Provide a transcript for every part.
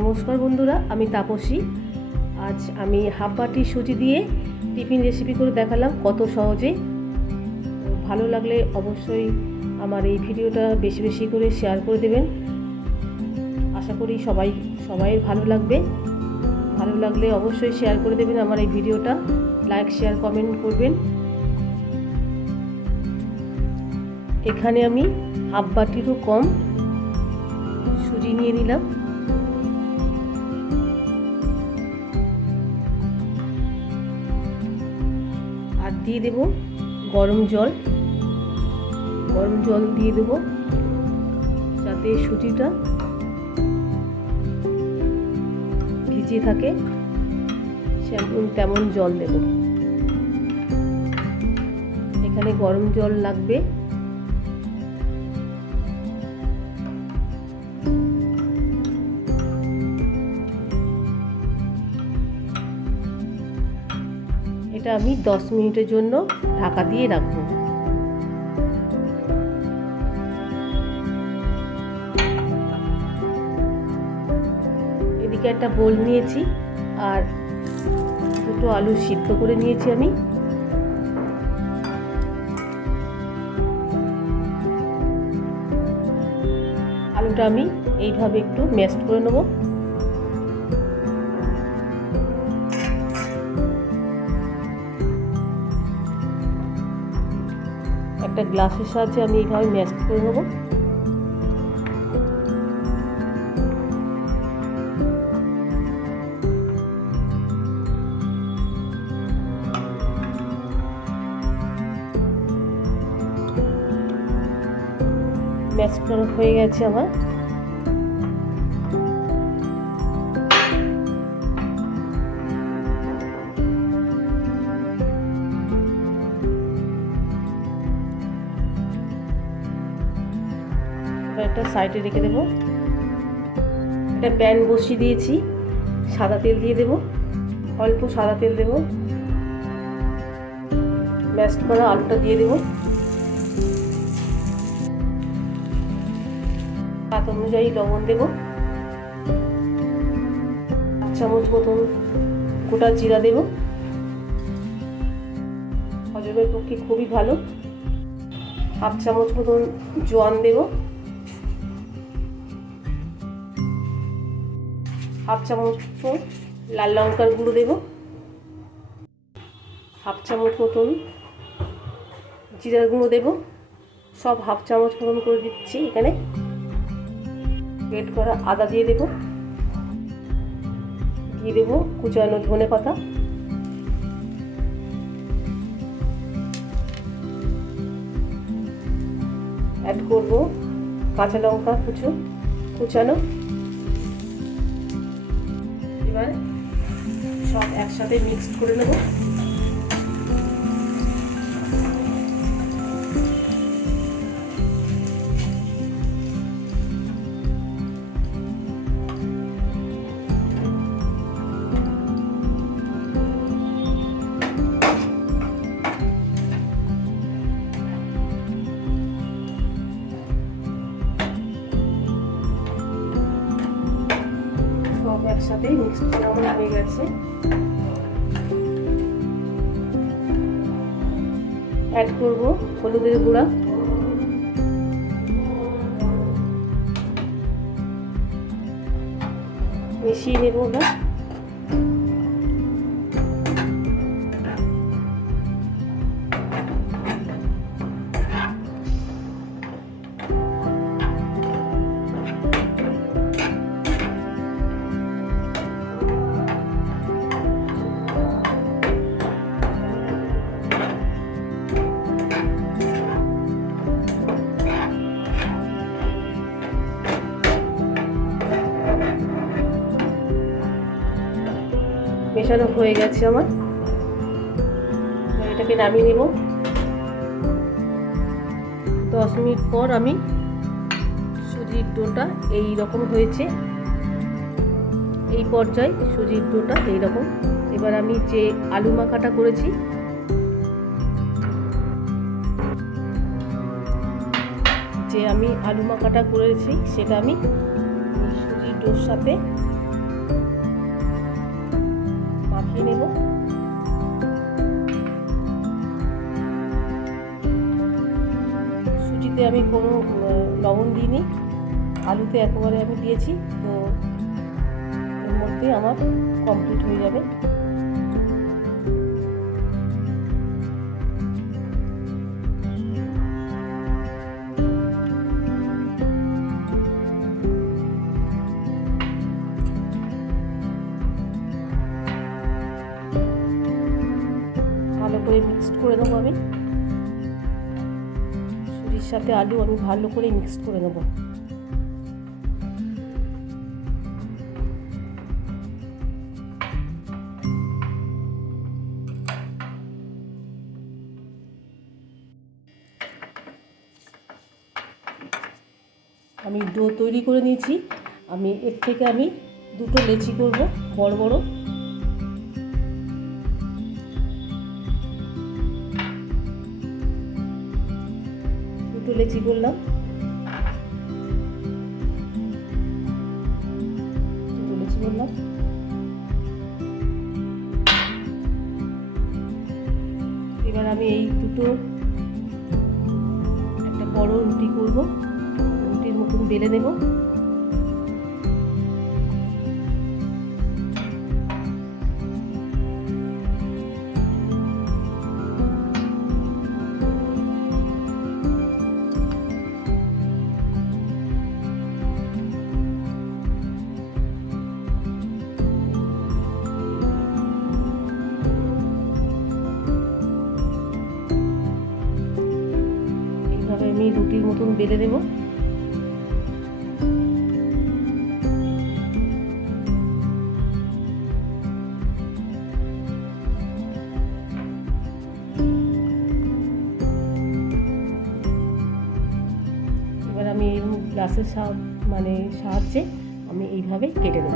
নমস্কার বন্ধুরা, আমি তাপসী। আজ আমি হাফ বাটি সুজি দিয়ে টিফিন রেসিপি করে দেখালাম কত সহজে। ভালো লাগলে অবশ্যই আমার এই ভিডিওটা বেশি বেশি করে শেয়ার করে দেবেন। আশা করি সবাই, সবাইয়ের ভালো লাগবে। ভালো লাগলে অবশ্যই শেয়ার করে দেবেন আমার এই ভিডিওটা। লাইক শেয়ার কমেন্ট করবেন। এখানে আমি হাফ বাটিরও কম সুজি নিয়ে নিলাম। আর দিয়ে দেব, গরম জল। গরম জল দিয়ে দেব, যাতে সুজিটা ভিজে থাকে। সেমন তেমন জল দেব। এখানে গরম জল লাগবে। এটা আমি দশ মিনিটের জন্য ঢাকা দিয়ে রাখব। এদিকে একটা বোল নিয়েছি আর দুটো আলু সিদ্ধ করে নিয়েছি আমি। আলুটা আমি এইভাবে একটু ম্যাস্ট করে নেব। একটা গ্লাসের সাহায্যে আমি এইভাবে ম্যাশ করে নেব। ম্যাশ করা হয়ে গেছে আমার। একটা সাইডে রেখে দেবো। একটা প্যান বসিয়ে দিয়েছি, সাদা তেল দিয়ে দেবো, অল্প সাদা তেল দেবো। ম্যাস্ট করা আলুটা দিয়ে দেবো। পাত অনুযায়ী লবণ দেবো। চামচ মতন গোটা জিরা দেবো। হজমের পক্ষে খুবই ভালো। হাফ চামচ মতন জোয়ান দেবো। হাফ চামচ লাল লঙ্কার গুঁড়ো দেব। হাফ চামচ মতন জিরার গুঁড়ো দেব। সব হাফ চামচ মতন করে দিচ্ছি এখানে। গ্রেট করা আদা দিয়ে দেব। দিয়ে দেবো কুচানো ধনে পাতা। অ্যাড করব কাঁচা লঙ্কা কুচো কুচানো। এবার সব একসাথে মিক্সড করে নেব। একসাথে মিক্স করে আমার হয়ে গেছে। অ্যাড করব হলুদের গুঁড়া। মিশিয়ে নেব ওটা। মেশানো হয়ে গেছে আমার। এটাকে নামিয়ে নেব। দশ মিনিট পর আমি সুজির ডোটা এই রকম হয়েছে। এই পর্যায়ে সুজির ডোটা এই রকম এবার আমি যে আলু মাখাটা করেছি, যে আমি আলু মাখাটা করেছি, সেটা আমি সুজির ডোর সাথে মাখিয়ে নেব। সুজিতে আমি কোনো লবণ দিইনি। আলুতে একেবারে আমি দিয়েছি, তো এর মধ্যে আমার কমপ্লিট হয়ে যাবে। করে নেব আমি। সুজির সাথে আলু আমি ভালো করে মিক্সড করে নেব। আমি ডো তৈরি করে নিয়েছি। আমি এর থেকে আমি দুটো লেচি করব, বড় বড়। দুটো বললাম। এবার আমি এই দুটো একটা বড় রুটি করব। রুটির মতন বেলে নেব। বেলে নেব এবার আমি এই গ্লাসের সাহায্য মানে সাহায্যে আমি এইভাবে কেটে দেবো।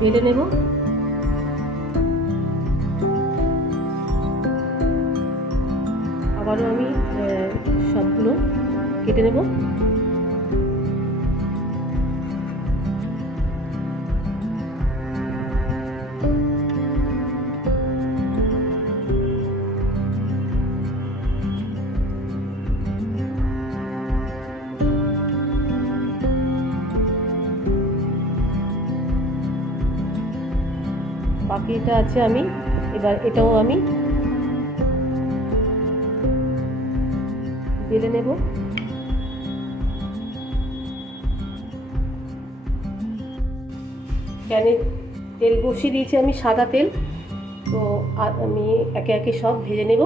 বেলে নেব। আবারও আমি সবগুলো কেটে নেব। বাকি এটা আছে আমি, এবার এটাও আমি বেলে নেব। ক্যানে তেল বসিয়ে দিয়েছি আমি সাদা তেল, তো আমি একে একে সব ভেজে নেব।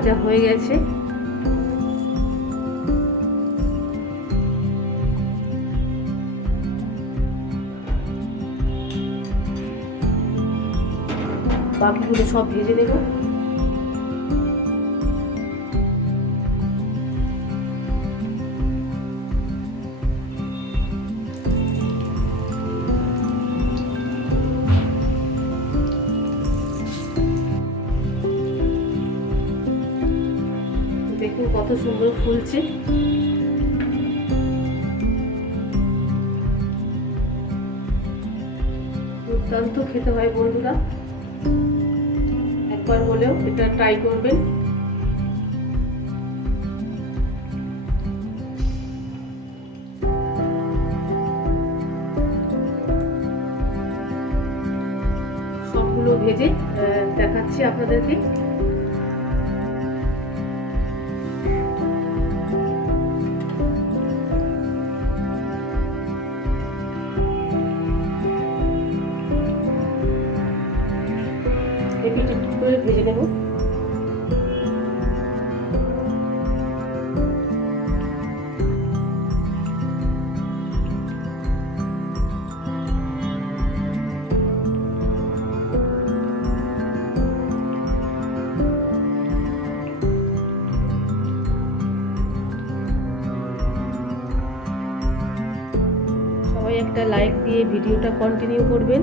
ভাজা হয়ে গেছে। বাকিগুলো সব ভেজে নেব। সুন্দর ফুলছে। দুর্দান্ত খেতে হয় বন্ধুরা। একবার হলেও এটা ট্রাই করবেন। সবগুলো ভেজে দেখাচ্ছি আপনাদেরকে। করে ভেজে নেব। একটা লাইক দিয়ে ভিডিওটা কন্টিনিউ করবেন।